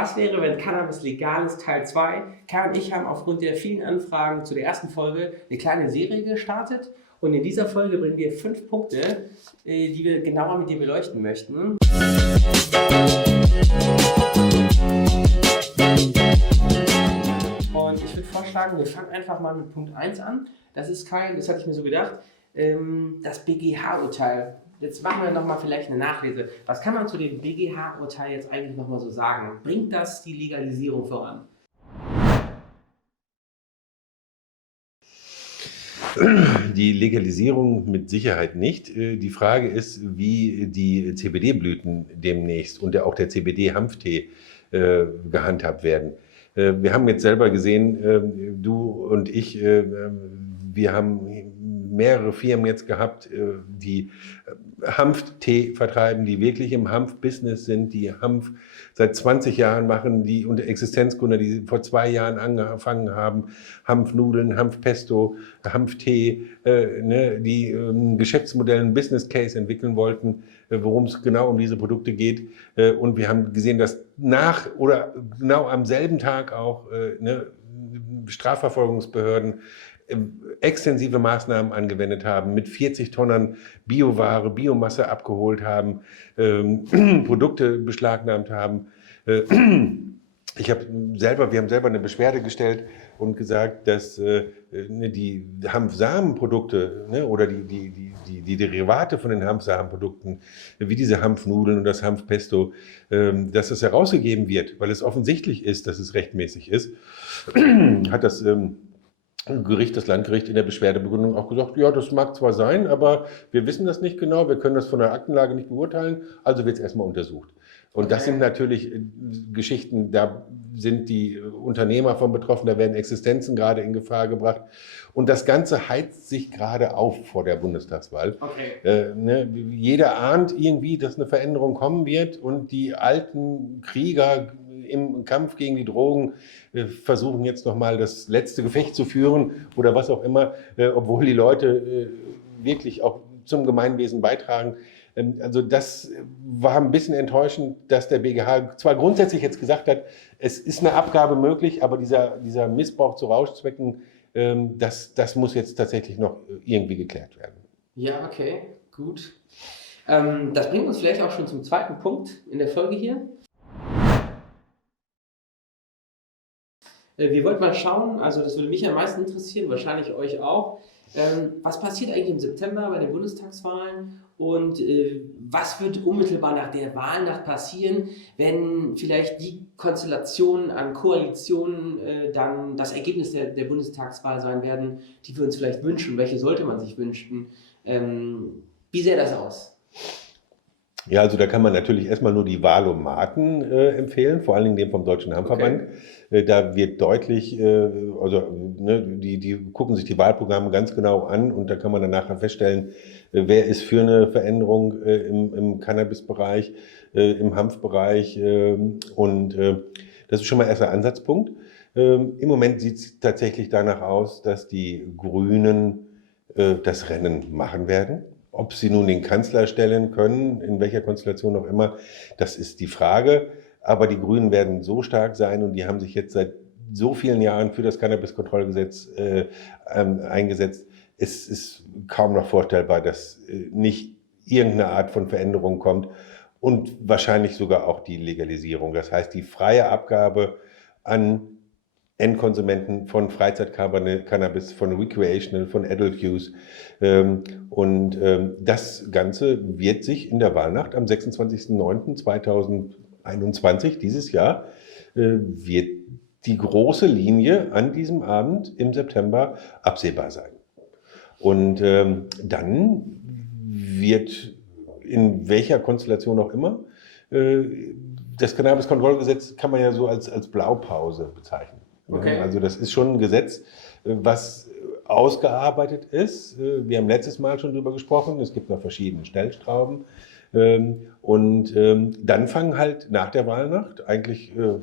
Was wäre, wenn Cannabis legal ist, Teil 2? Kai und ich haben aufgrund der vielen Anfragen zu der ersten Folge eine kleine Serie gestartet. Und in dieser Folge bringen wir 5 Punkte, die wir genauer mit dir beleuchten möchten. Und ich würde vorschlagen, wir fangen einfach mal mit Punkt 1 an. Das ist das hatte ich mir so gedacht, das BGH-Urteil. Jetzt machen wir nochmal vielleicht eine Nachlese. Was kann man zu dem BGH-Urteil jetzt eigentlich nochmal so sagen? Bringt das die Legalisierung voran? Die Legalisierung mit Sicherheit nicht. Die Frage ist, wie die CBD-Blüten demnächst und auch der CBD-Hanftee gehandhabt werden. Wir haben jetzt selber gesehen, du und ich, wir haben mehrere Firmen jetzt gehabt, die Hanftee vertreiben, die wirklich im Hanf-Business sind, die Hanf seit 20 Jahren machen, die unter Existenzgründer, die vor 2 Jahren angefangen haben, Hanfnudeln, Hanfpesto, Hanftee, die ein Geschäftsmodell, ein Business Case entwickeln wollten, worum es genau um diese Produkte geht. Und wir haben gesehen, dass nach oder genau am selben Tag auch Strafverfolgungsbehörden extensive Maßnahmen angewendet haben, mit 40 Tonnen Bioware, Biomasse abgeholt haben, Produkte beschlagnahmt haben. Wir haben selber eine Beschwerde gestellt und gesagt, dass die Hanfsamenprodukte oder die Derivate von den Hanfsamenprodukten, wie diese Hanfnudeln und das Hanfpesto, dass das herausgegeben wird, weil es offensichtlich ist, dass es rechtmäßig ist, hat das das Landgericht in der Beschwerdebegründung auch gesagt, ja, das mag zwar sein, aber wir wissen das nicht genau, wir können das von der Aktenlage nicht beurteilen, also wird es erstmal untersucht. Und okay. Das sind natürlich Geschichten, da sind die Unternehmer von betroffen, da werden Existenzen gerade in Gefahr gebracht. Und das Ganze heizt sich gerade auf vor der Bundestagswahl. Okay. Jeder ahnt irgendwie, dass eine Veränderung kommen wird und die alten Krieger im Kampf gegen die Drogen versuchen jetzt nochmal das letzte Gefecht zu führen oder was auch immer, obwohl die Leute wirklich auch zum Gemeinwesen beitragen. Also das war ein bisschen enttäuschend, dass der BGH zwar grundsätzlich jetzt gesagt hat, es ist eine Abgabe möglich, aber dieser Missbrauch zu Rauschzwecken, das muss jetzt tatsächlich noch irgendwie geklärt werden. Ja, okay, gut. Das bringt uns vielleicht auch schon zum zweiten Punkt in der Folge hier. Wir wollten mal schauen, also das würde mich am meisten interessieren, wahrscheinlich euch auch. Was passiert eigentlich im September bei den Bundestagswahlen und was wird unmittelbar nach der Wahlnacht passieren, wenn vielleicht die Konstellationen an Koalitionen dann das Ergebnis der Bundestagswahl sein werden, die wir uns vielleicht wünschen? Welche sollte man sich wünschen? Wie sähe das aus? Ja, also da kann man natürlich erstmal nur die Wahlomaten empfehlen, vor allen Dingen dem vom Deutschen Hanfverband. Okay. Da wird deutlich, die gucken sich die Wahlprogramme ganz genau an und da kann man dann nachher feststellen, wer ist für eine Veränderung im Cannabis-Bereich, im Hanfbereich und das ist schon mal erster Ansatzpunkt. Im Moment sieht es tatsächlich danach aus, dass die Grünen das Rennen machen werden. Ob sie nun den Kanzler stellen können, in welcher Konstellation auch immer, das ist die Frage. Aber die Grünen werden so stark sein und die haben sich jetzt seit so vielen Jahren für das Cannabiskontrollgesetz eingesetzt. Es ist kaum noch vorstellbar, dass nicht irgendeine Art von Veränderung kommt und wahrscheinlich sogar auch die Legalisierung. Das heißt, die freie Abgabe an Endkonsumenten von Freizeit-Cannabis, von Recreational, von Adult Use. Das Ganze wird sich in der Wahlnacht am 26.09.2021, dieses Jahr, wird die große Linie an diesem Abend im September absehbar sein. Und dann wird in welcher Konstellation auch immer, das Cannabiskontrollgesetz kann man ja so als Blaupause bezeichnen. Okay. Also das ist schon ein Gesetz, was ausgearbeitet ist. Wir haben letztes Mal schon drüber gesprochen. Es gibt noch verschiedene Stellschrauben. Dann fangen halt nach der Wahlnacht, eigentlich am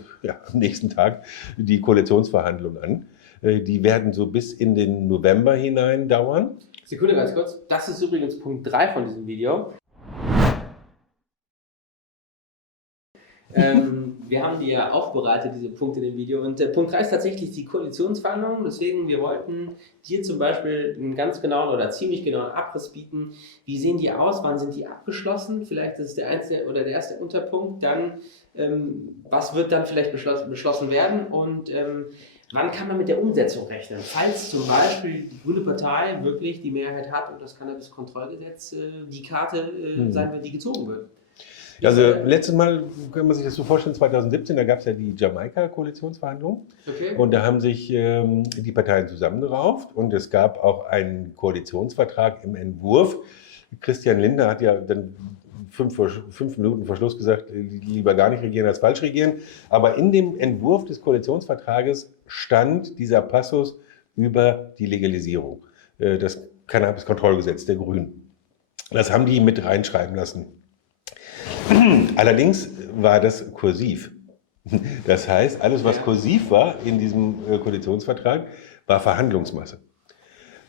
nächsten Tag, die Koalitionsverhandlungen an. Die werden so bis in den November hinein dauern. Sekunde, ganz kurz. Das ist übrigens Punkt 3 von diesem Video. Wir haben die ja aufbereitet, diese Punkte in dem Video. Und Punkt 3 ist tatsächlich die Koalitionsverhandlungen. Deswegen, wir wollten dir zum Beispiel einen ganz genauen oder ziemlich genauen Abriss bieten. Wie sehen die aus? Wann sind die abgeschlossen? Vielleicht ist es der einzige oder der erste Unterpunkt. Dann, was wird dann vielleicht beschlossen werden? Und wann kann man mit der Umsetzung rechnen? Falls zum Beispiel die Grüne Partei wirklich die Mehrheit hat und das Cannabis-Kontrollgesetz die Karte sein wird, die gezogen wird. Also letztes Mal kann man sich das so vorstellen, 2017, da gab es ja die Jamaika-Koalitionsverhandlungen. Okay. Und da haben sich die Parteien zusammengerauft und es gab auch einen Koalitionsvertrag im Entwurf. Christian Lindner hat ja dann 5 Minuten vor Schluss gesagt, lieber gar nicht regieren als falsch regieren. Aber in dem Entwurf des Koalitionsvertrages stand dieser Passus über die Legalisierung, das Cannabis-Kontrollgesetz der Grünen. Das haben die mit reinschreiben lassen. Allerdings war das kursiv. Das heißt, alles, was kursiv war in diesem Koalitionsvertrag, war Verhandlungsmasse.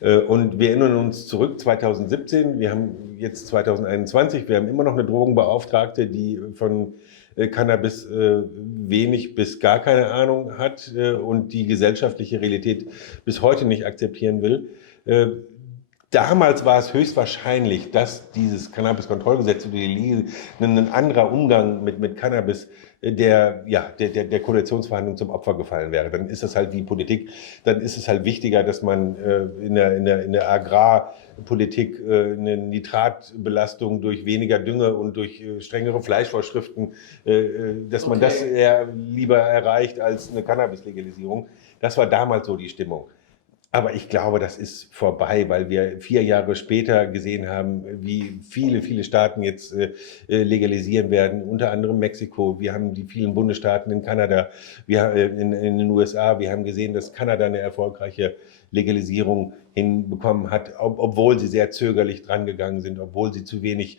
Und wir erinnern uns zurück, 2017, wir haben jetzt 2021, wir haben immer noch eine Drogenbeauftragte, die von Cannabis wenig bis gar keine Ahnung hat und die gesellschaftliche Realität bis heute nicht akzeptieren will. Damals war es höchstwahrscheinlich, dass dieses Cannabis-Kontrollgesetz ein anderer Umgang mit Cannabis der Koalitionsverhandlungen zum Opfer gefallen wäre. Dann ist es halt wie Politik, dann ist es halt wichtiger, dass man in der Agrarpolitik eine Nitratbelastung durch weniger Dünger und durch strengere Fleischvorschriften, dass man das eher lieber erreicht als eine Cannabis-Legalisierung. Das war damals so die Stimmung. Aber ich glaube, das ist vorbei, weil wir 4 Jahre später gesehen haben, wie viele Staaten jetzt legalisieren werden, unter anderem Mexiko. Wir haben die vielen Bundesstaaten in Kanada, in den USA. Wir haben gesehen, dass Kanada eine erfolgreiche Legalisierung hinbekommen hat, obwohl sie sehr zögerlich dran gegangen sind, obwohl sie zu wenig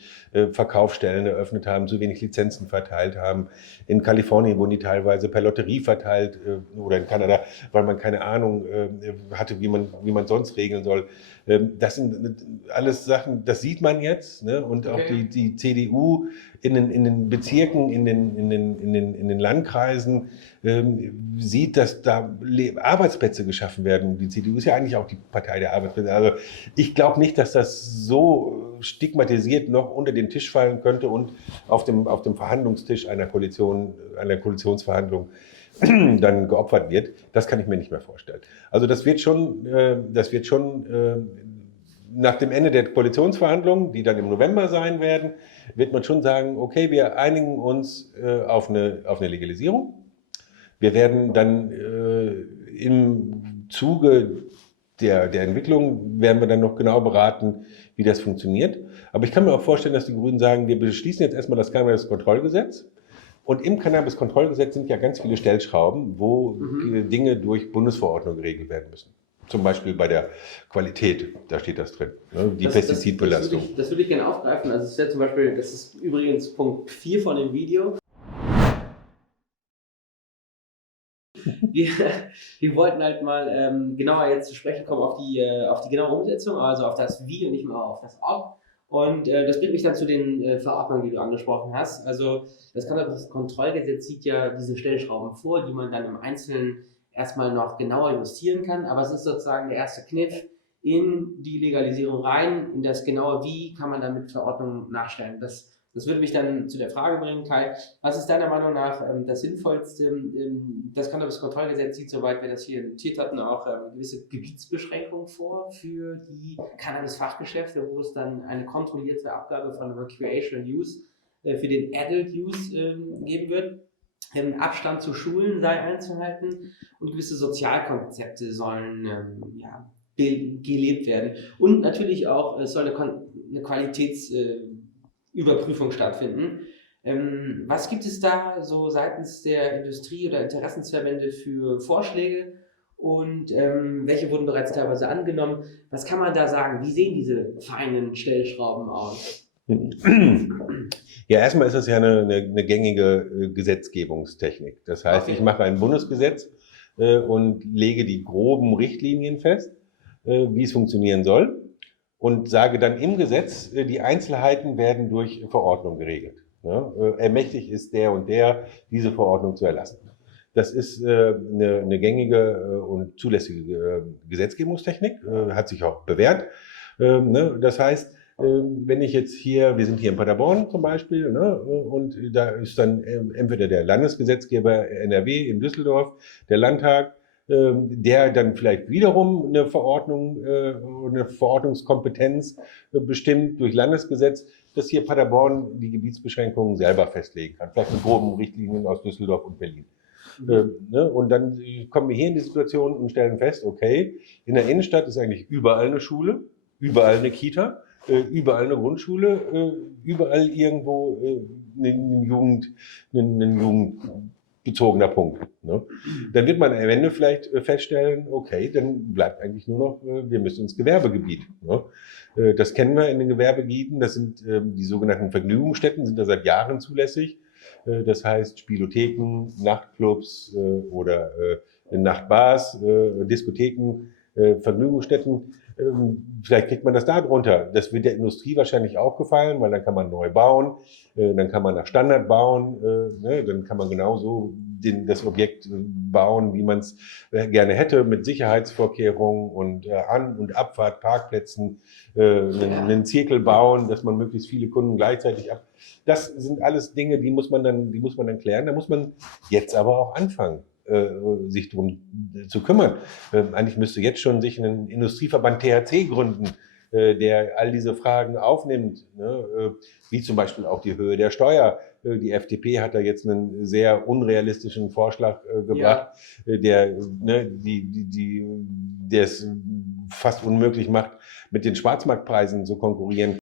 Verkaufsstellen eröffnet haben, zu wenig Lizenzen verteilt haben. In Kalifornien wurden die teilweise per Lotterie verteilt oder in Kanada, weil man keine Ahnung hatte, wie man sonst regeln soll. Das sind alles Sachen, das sieht man jetzt, ne? Und auch die CDU in den Bezirken, in den Landkreisen sieht, dass da Arbeitsplätze geschaffen werden. Die CDU ist ja eigentlich auch die Partei der Arbeitsplätze. Also ich glaube nicht, dass das so stigmatisiert noch unter den Tisch fallen könnte und auf dem Verhandlungstisch einer Koalitionsverhandlung dann geopfert wird. Das kann ich mir nicht mehr vorstellen. Also das wird schon nach dem Ende der Koalitionsverhandlungen, die dann im November sein werden, wird man schon sagen, okay, wir einigen uns auf eine Legalisierung. Wir werden dann im Zuge der Entwicklung werden wir dann noch genau beraten, wie das funktioniert. Aber ich kann mir auch vorstellen, dass die Grünen sagen, wir beschließen jetzt erstmal das Cannabis-Kontrollgesetz. Und im Cannabis-Kontrollgesetz sind ja ganz viele Stellschrauben, wo Dinge durch Bundesverordnung geregelt werden müssen. Zum Beispiel bei der Qualität, da steht das drin, ne? Die Pestizidbelastung. Das würde ich gerne aufgreifen. Also es wäre zum Beispiel, das ist übrigens Punkt 4 von dem Video. Wir wollten halt mal genauer jetzt zu sprechen kommen auf die genaue Umsetzung, also auf das Wie und nicht mal auf das Ob. Und das bringt mich dann zu den Verordnungen, die du angesprochen hast. Also das Cannabis-Kontrollgesetz sieht ja diese Stellschrauben vor, die man dann im Einzelnen erstmal noch genauer justieren kann. Aber es ist sozusagen der erste Kniff in die Legalisierung rein, in das genaue Wie kann man dann mit Verordnungen nachstellen. Das würde mich dann zu der Frage bringen, Kai, was ist deiner Meinung nach das Sinnvollste? Das Cannabis-Kontrollgesetz sieht, soweit wir das hier notiert hatten, auch gewisse Gebietsbeschränkungen vor für die Cannabis-Fachgeschäfte, wo es dann eine kontrollierte Abgabe von Recreational Use für den Adult Use geben wird. Abstand zu Schulen sei einzuhalten und gewisse Sozialkonzepte sollen gelebt werden. Und natürlich auch soll eine Qualitätsüberprüfung stattfinden. Was gibt es da so seitens der Industrie oder Interessensverbände für Vorschläge und welche wurden bereits teilweise angenommen? Was kann man da sagen? Wie sehen diese feinen Stellschrauben aus? Ja, erstmal ist das ja eine gängige Gesetzgebungstechnik. Das heißt, ich mache ein Bundesgesetz und lege die groben Richtlinien fest, wie es funktionieren soll und sage dann im Gesetz, die Einzelheiten werden durch Verordnung geregelt. ja, ermächtigt ist der und der, diese Verordnung zu erlassen. Das ist eine gängige und zulässige Gesetzgebungstechnik, hat sich auch bewährt. Ne? Das heißt, wenn ich jetzt hier, wir sind hier in Paderborn zum Beispiel, ne, und da ist dann entweder der Landesgesetzgeber NRW in Düsseldorf, der Landtag, der dann vielleicht wiederum eine Verordnung, eine Verordnungskompetenz bestimmt durch Landesgesetz, dass hier Paderborn die Gebietsbeschränkungen selber festlegen kann, vielleicht mit groben Richtlinien aus Düsseldorf und Berlin. Ne? Und dann kommen wir hier in die Situation und stellen fest, okay, in der Innenstadt ist eigentlich überall eine Schule, überall eine Kita, überall eine Grundschule, überall irgendwo ein jugendbezogener Punkt. Ne? Dann wird man am Ende vielleicht feststellen, okay, dann bleibt eigentlich nur noch, wir müssen ins Gewerbegebiet. Ne? Das kennen wir in den Gewerbegebieten, das sind die sogenannten Vergnügungsstätten, sind da seit Jahren zulässig. Das heißt Spielotheken, Nachtclubs oder Nachtbars, Diskotheken, Vergnügungsstätten. Vielleicht kriegt man das da drunter. Das wird der Industrie wahrscheinlich auch gefallen, weil dann kann man neu bauen, dann kann man nach Standard bauen, ne? Dann kann man genauso das Objekt bauen, wie man es gerne hätte, mit Sicherheitsvorkehrungen und An- und Abfahrt, Parkplätzen, einen Zirkel bauen, dass man möglichst viele Kunden gleichzeitig ab. Das sind alles Dinge, die muss man dann klären. Da muss man jetzt aber auch anfangen, sich darum zu kümmern. Eigentlich müsste jetzt schon sich ein Industrieverband THC gründen, der all diese Fragen aufnimmt, ne? Wie zum Beispiel auch die Höhe der Steuer. Die FDP hat da jetzt einen sehr unrealistischen Vorschlag gebracht, der es fast unmöglich macht, mit den Schwarzmarktpreisen zu konkurrieren.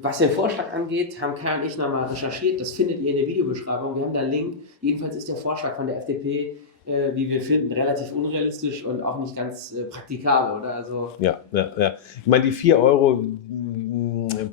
Was den Vorschlag angeht, haben Kai und ich nochmal recherchiert. Das findet ihr in der Videobeschreibung. Wir haben da einen Link. Jedenfalls ist der Vorschlag von der FDP, wie wir finden, relativ unrealistisch und auch nicht ganz praktikabel, oder? Also ja. Ich meine, die 4 Euro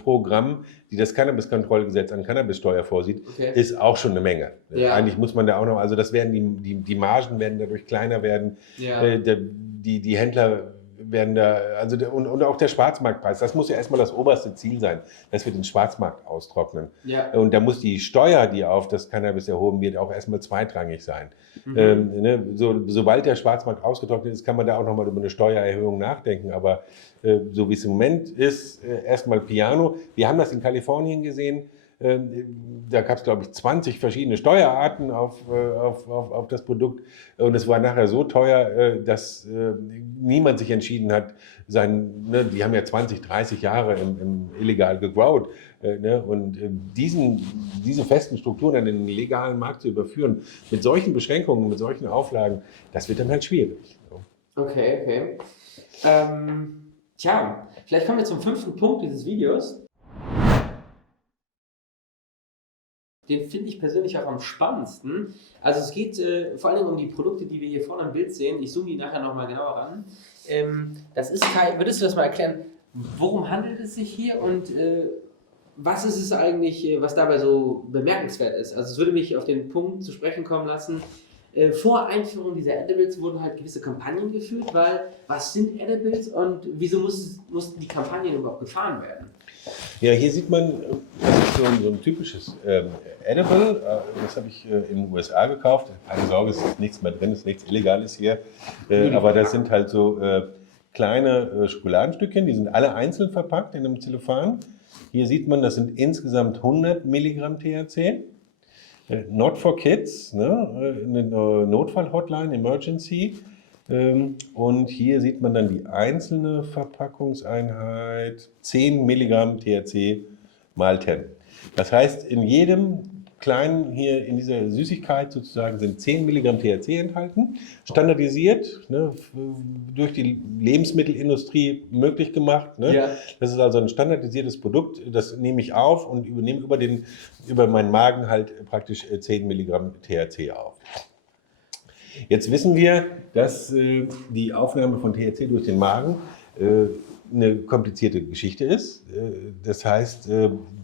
pro Gramm, die das Cannabiskontrollgesetz an Cannabissteuer vorsieht, ist auch schon eine Menge. Ja. Eigentlich muss man da auch noch, also das werden die Margen werden dadurch kleiner werden. Ja. Die Händler werden da, also und auch der Schwarzmarktpreis, das muss ja erstmal das oberste Ziel sein, dass wir den Schwarzmarkt austrocknen. Ja. Und da muss die Steuer, die auf das Cannabis erhoben wird, auch erstmal zweitrangig sein. Sobald der Schwarzmarkt ausgetrocknet ist, kann man da auch nochmal über eine Steuererhöhung nachdenken. Aber so wie es im Moment ist, erstmal Piano. Wir haben das in Kalifornien gesehen. Da gab es, glaube ich, 20 verschiedene Steuerarten auf das Produkt. Und es war nachher so teuer, dass niemand sich entschieden hat, die haben ja 20, 30 Jahre im illegal gegrowt. Und diese festen Strukturen an den legalen Markt zu überführen, mit solchen Beschränkungen, mit solchen Auflagen, das wird dann halt schwierig. Okay. Vielleicht kommen wir zum 5. Punkt dieses Videos. Den finde ich persönlich auch am spannendsten. Also es geht vor allem um die Produkte, die wir hier vorne im Bild sehen. Ich zoome die nachher nochmal genauer ran. Das ist Kai, würdest du das mal erklären, worum handelt es sich hier und was ist es eigentlich, was dabei so bemerkenswert ist? Also es würde mich auf den Punkt zu sprechen kommen lassen. Vor Einführung dieser Edibles wurden halt gewisse Kampagnen geführt, weil was sind Edibles und wieso mussten die Kampagnen überhaupt gefahren werden? Ja, hier sieht man, das ist so ein typisches Edible. Das habe ich in den USA gekauft. Keine Sorge, es ist nichts mehr drin, es ist nichts Illegales hier. Aber das sind halt so kleine Schokoladenstückchen, die sind alle einzeln verpackt in einem Zellophan. Hier sieht man, das sind insgesamt 100 Milligramm THC. Not for Kids, ne? Eine Notfall-Hotline, Emergency. Und hier sieht man dann die einzelne Verpackungseinheit, 10 Milligramm THC mal 10. Das heißt, in jedem kleinen, hier in dieser Süßigkeit sozusagen, sind 10 Milligramm THC enthalten, standardisiert, ne, durch die Lebensmittelindustrie möglich gemacht. Ne? Ja. Das ist also ein standardisiertes Produkt, das nehme ich auf und übernehme über meinen Magen halt praktisch 10 Milligramm THC auf. Jetzt wissen wir, dass die Aufnahme von THC durch den Magen eine komplizierte Geschichte ist. Das heißt,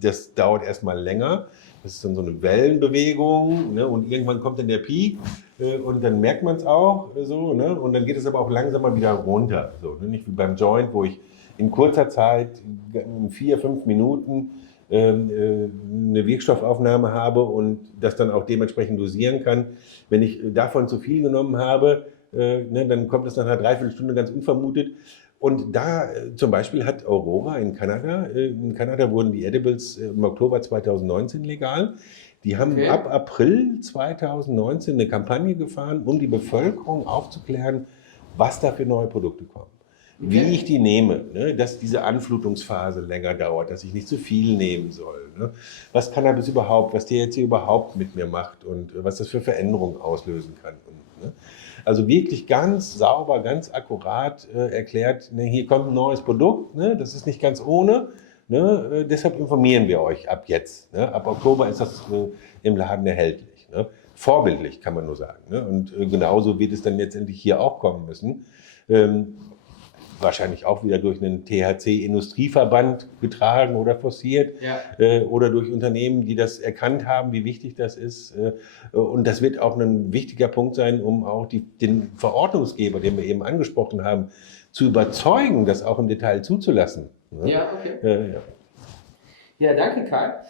das dauert erstmal länger. Das ist dann so eine Wellenbewegung, ne? Und irgendwann kommt dann der Peak und dann merkt man es auch so, ne? Und dann geht es aber auch langsamer wieder runter. So, ne? Nicht wie beim Joint, wo ich in kurzer Zeit, in 4-5 Minuten, eine Wirkstoffaufnahme habe und das dann auch dementsprechend dosieren kann. Wenn ich davon zu viel genommen habe, dann kommt es nach einer Dreiviertelstunde ganz unvermutet. Und da zum Beispiel hat Aurora in Kanada wurden die Edibles im Oktober 2019 legal. Die haben ab April 2019 eine Kampagne gefahren, um die Bevölkerung aufzuklären, was da für neue Produkte kommen. Wie ich die nehme, ne? Dass diese Anflutungsphase länger dauert, dass ich nicht zu viel nehmen soll. Ne? Was Cannabis überhaupt, was THC überhaupt mit mir macht und was das für Veränderungen auslösen kann. Ne? Also wirklich ganz sauber, ganz akkurat erklärt, ne, hier kommt ein neues Produkt, ne? Das ist nicht ganz ohne. Ne? Deshalb informieren wir euch ab jetzt. Ne? Ab Oktober ist das im Laden erhältlich. Ne? Vorbildlich, kann man nur sagen. Ne? Und genauso wird es dann letztendlich hier auch kommen müssen. Wahrscheinlich auch wieder durch einen THC-Industrieverband getragen oder forciert oder durch Unternehmen, die das erkannt haben, wie wichtig das ist. Und das wird auch ein wichtiger Punkt sein, um auch den Verordnungsgeber, den wir eben angesprochen haben, zu überzeugen, das auch im Detail zuzulassen. Ja, okay. Ja, danke Karl.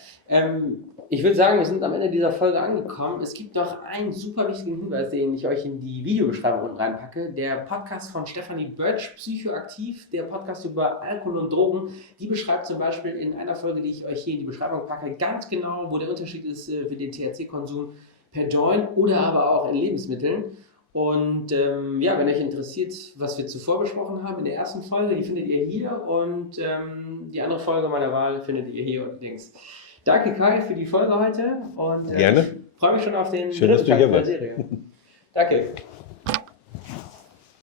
Ich würde sagen, wir sind am Ende dieser Folge angekommen. Es gibt noch einen super wichtigen Hinweis, den ich euch in die Videobeschreibung unten reinpacke. Der Podcast von Stefanie Böttsch, Psychoaktiv, der Podcast über Alkohol und Drogen. Die beschreibt zum Beispiel in einer Folge, die ich euch hier in die Beschreibung packe, ganz genau, wo der Unterschied ist für den THC-Konsum per Joint oder aber auch in Lebensmitteln. Und wenn euch interessiert, was wir zuvor besprochen haben in der ersten Folge, die findet ihr hier und die andere Folge meiner Wahl findet ihr hier und links. Danke Kai für die Folge heute und gerne. Ich freue mich schon auf den dritten Teil der Serie. Danke.